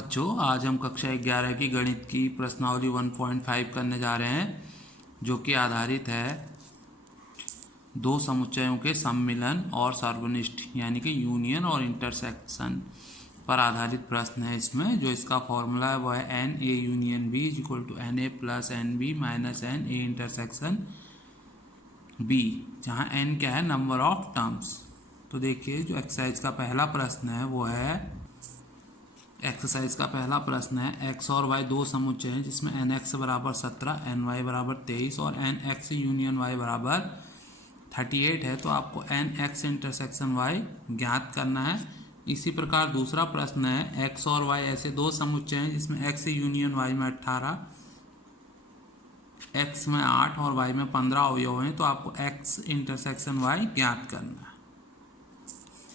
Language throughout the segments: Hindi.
बच्चों, आज हम कक्षा 11 की गणित की प्रश्नावली 1.5 करने जा रहे हैं, जो कि आधारित है दो समुच्चयों के सम्मिलन और सर्वनिष्ठ यानी कि यूनियन और इंटरसेक्शन पर आधारित प्रश्न है। इसमें जो इसका फॉर्मूला है वो है n A union B is equal to n A plus n B minus n A intersection B, जहाँ एन क्या है, नंबर ऑफ टर्म्स। तो देखिए, जो एक्सरसाइज का पहला प्रश्न है वो है एक्स और वाई दो समुच्चय हैं जिसमें एन एक्स बराबर 17, एन वाई बराबर 23 और एन एक्स यूनियन वाई बराबर 38 है। तो आपको एन एक्स इंटरसेक्शन वाई ज्ञात करना है। इसी प्रकार दूसरा प्रश्न है एक्स और वाई ऐसे दो समुच्चय हैं जिसमें एक्स यूनियन वाई में 18, एक्स में 8 और वाई में 15 अवयव हैं। तो आपको एक्स इंटरसेक्शन वाई ज्ञात करना है।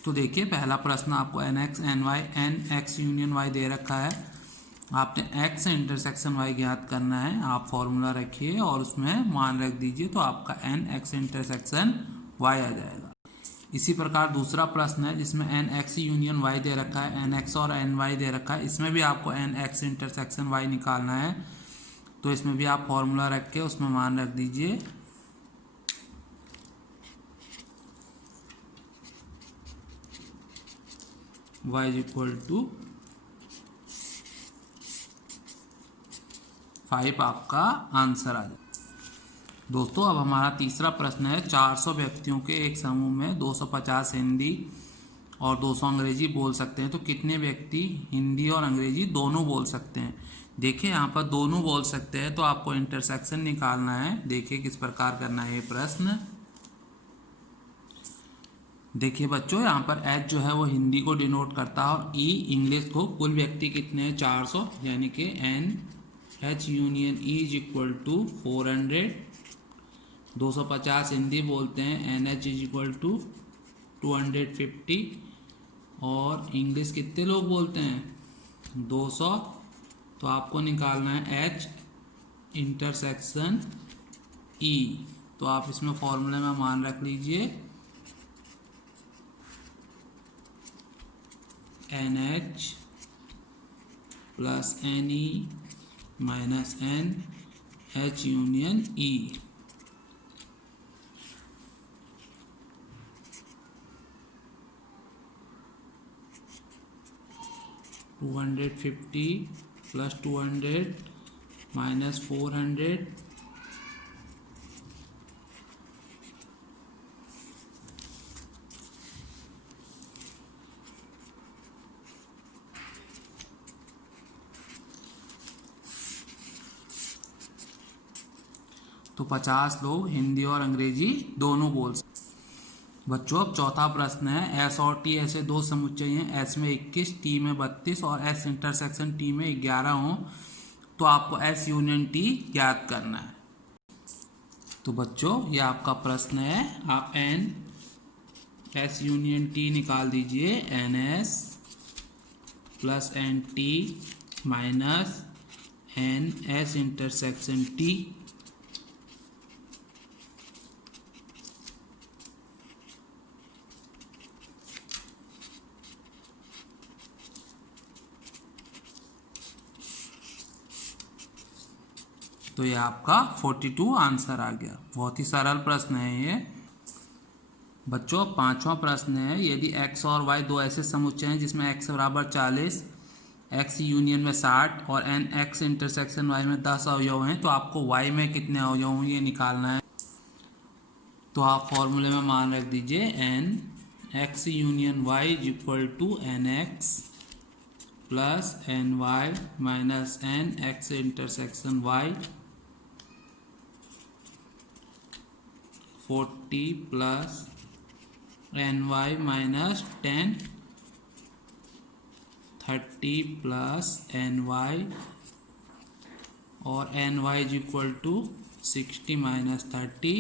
तो देखिए, पहला प्रश्न आपको n X n Y n X union Y दे रखा है। आपने एक्स इंटरसेक्शन वाई ज्ञात करना है। आप फॉर्मूला रखिए और उसमें मान रख दीजिए, तो आपका एन एक्स इंटरसेक्शन वाई आ जाएगा। इसी प्रकार दूसरा प्रश्न है जिसमें एन एक्स यूनियन वाई दे रखा है, एन एक्स और एन वाई दे रखा है। इसमें भी आपको एन एक्स इंटरसेक्शन वाई निकालना है। तो इसमें भी आप फॉर्मूला रख के उसमें मान रख दीजिए। y इज इक्वल टू 5 आपका आंसर आ जाए। दोस्तों, अब हमारा तीसरा प्रश्न है 400 व्यक्तियों के एक समूह में 250 हिंदी और 200 अंग्रेजी बोल सकते हैं, तो कितने व्यक्ति हिंदी और अंग्रेजी दोनों बोल सकते हैं। देखिए, यहाँ पर दोनों बोल सकते हैं तो आपको इंटरसेक्शन निकालना है। देखिए किस प्रकार करना है ये प्रश्न। देखिए बच्चों, यहाँ पर एच जो है वो हिंदी को डिनोट करता है और ई इंग्लिश को। कुल व्यक्ति कितने हैं? 400, यानी कि n H union E is equal to 400। 250 Hindi बोलते हैं, n H is equal to 250। और इंग्लिश कितने लोग बोलते हैं? 200। तो आपको निकालना है एच इंटरसेक्शन ई। तो आप इसमें फॉर्मूले में मान रख लीजिए n H plus n E minus n H union E. To 250 plus 200 minus 400 तो 50 लोग हिंदी और अंग्रेजी दोनों बोल सकते। बच्चों, अब चौथा प्रश्न है एस और टी ऐसे दो समुच्चय हैं, एस में 21, टी में 32 और एस इंटरसेक्शन टी में 11 हो, तो आपको एस यूनियन टी ज्ञात करना है। तो बच्चों, ये आपका प्रश्न है। आप एन एस यूनियन टी निकाल दीजिए, n S plus n T minus n S intersection T. तो ये आपका 42 आंसर आ गया। बहुत ही सरल प्रश्न है ये। बच्चों, पांचवा प्रश्न है यदि x और y दो ऐसे समुच्चय हैं जिसमें x बराबर 40, x यूनियन में 60 और n x इंटरसेक्शन y में 10 अवयव हैं, तो आपको y में कितने अवयव हैं ये निकालना है। तो आप फॉर्मूले में मान रख दीजिए n x union y is equal to N X plus N Y minus N X intersection y। 40 plus N Y minus 10, 30 plus N Y और N Y is equal to 60 minus 30,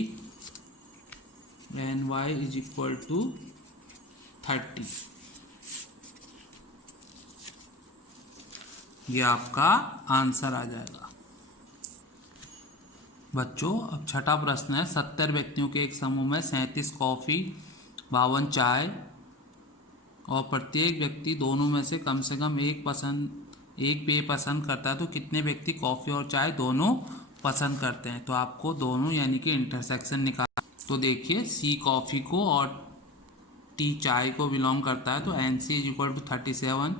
N Y is equal to 30। ये आपका आंसर आ जाएगा। बच्चों, अब छठा प्रश्न है 70 व्यक्तियों के एक समूह में 37 कॉफ़ी, 52 चाय और प्रत्येक व्यक्ति दोनों में से कम एक पसंद एक पेय पसंद करता है तो कितने व्यक्ति कॉफ़ी और चाय दोनों पसंद करते हैं। तो आपको दोनों यानी कि इंटरसेक्शन निकाल। तो देखिए सी कॉफ़ी को और टी चाय को बिलोंग करता है, तो n C is equal to 37,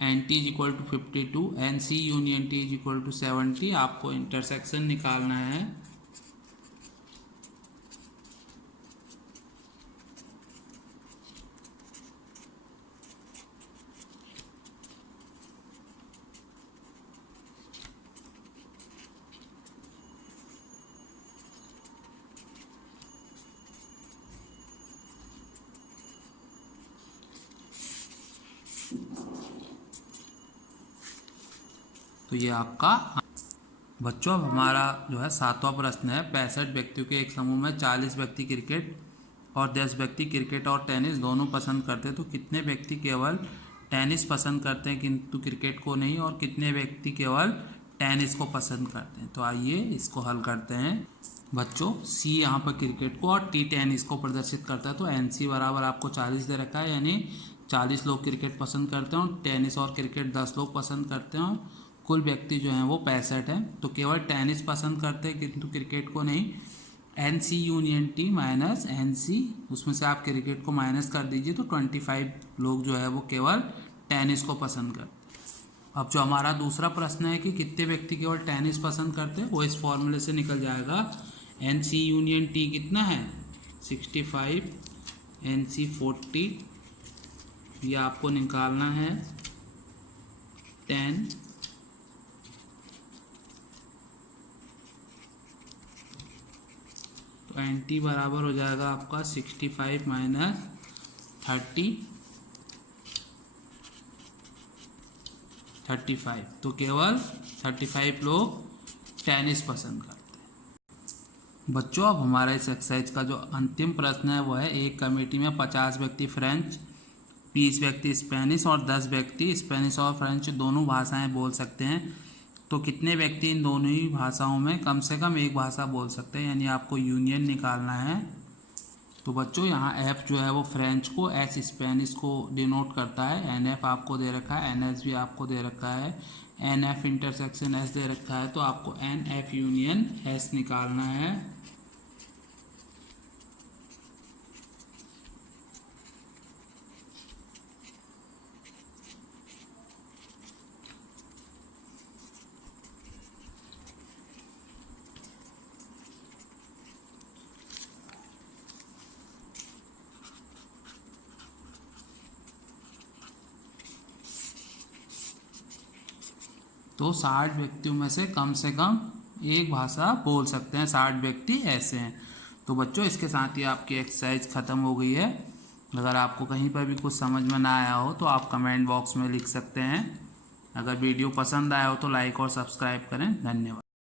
n T is equal to 52, n C union T is equal to 70। आपको इंटरसेक्शन निकालना है। तो ये आपका बच्चों अब हमारा जो है 7वां प्रश्न है। 65 व्यक्तियों के एक समूह में 40 व्यक्ति क्रिकेट और 10 व्यक्ति क्रिकेट और टेनिस दोनों पसंद करते हैं, तो कितने व्यक्ति केवल टेनिस पसंद करते हैं किंतु क्रिकेट को नहीं, और कितने व्यक्ति केवल टेनिस को पसंद करते हैं। तो आइए इसको हल करते हैं। बच्चों सी यहाँ पर क्रिकेट को और टी टेनिस को प्रदर्शित करता है, तो एन सी बराबर आपको 40 दे रखा है, यानी 40 लोग क्रिकेट पसंद करते हैं और टेनिस और क्रिकेट 10 लोग पसंद करते हैं, और कुल व्यक्ति जो हैं वो 65 हैं। तो केवल टेनिस पसंद करते हैं किंतु क्रिकेट को नहीं। N C union T minus n C, उसमें से आप क्रिकेट को माइनस कर दीजिए, तो 25 लोग जो है वो केवल टेनिस को पसंद करते हैं। अब जो हमारा दूसरा प्रश्न है कि कितने व्यक्ति केवल टेनिस पसंद करते हैं, वो इस फॉर्मूले से निकल जाएगा। एन सी यूनियन टी कितना है 65, एन सी 40, ये आपको निकालना है 10, तो एन टी बराबर हो जाएगा आपका 65 माइनस 35, तो केवल 35 लोग टेनिस पसंद करते हैं। बच्चों अब हमारा इस एक्सरसाइज का जो अंतिम प्रश्न है वो है, एक कमेटी में 50 व्यक्ति फ्रेंच, 20 व्यक्ति स्पेनिश और 10 व्यक्ति स्पेनिश और फ्रेंच दोनों भाषाएं बोल सकते हैं, तो कितने व्यक्ति इन दोनों ही भाषाओं में कम से कम एक भाषा बोल सकते हैं, यानी आपको यूनियन निकालना है। तो बच्चों यहाँ एफ जो है वो फ्रेंच को, एस स्पेनिश को डिनोट करता है, एन एफ आपको दे रखा है, एन एस भी आपको दे रखा है, एन एफ इंटरसेक्शन एस दे रखा है, तो आपको एन एफ यूनियन एस निकालना है। तो 60 व्यक्तियों में से कम एक भाषा बोल सकते हैं, 60 व्यक्ति ऐसे हैं। तो बच्चों इसके साथ ही आपकी एक्सरसाइज ख़त्म हो गई है। अगर आपको कहीं पर भी कुछ समझ में ना आया हो तो आप कमेंट बॉक्स में लिख सकते हैं। अगर वीडियो पसंद आया हो तो लाइक और सब्सक्राइब करें। धन्यवाद।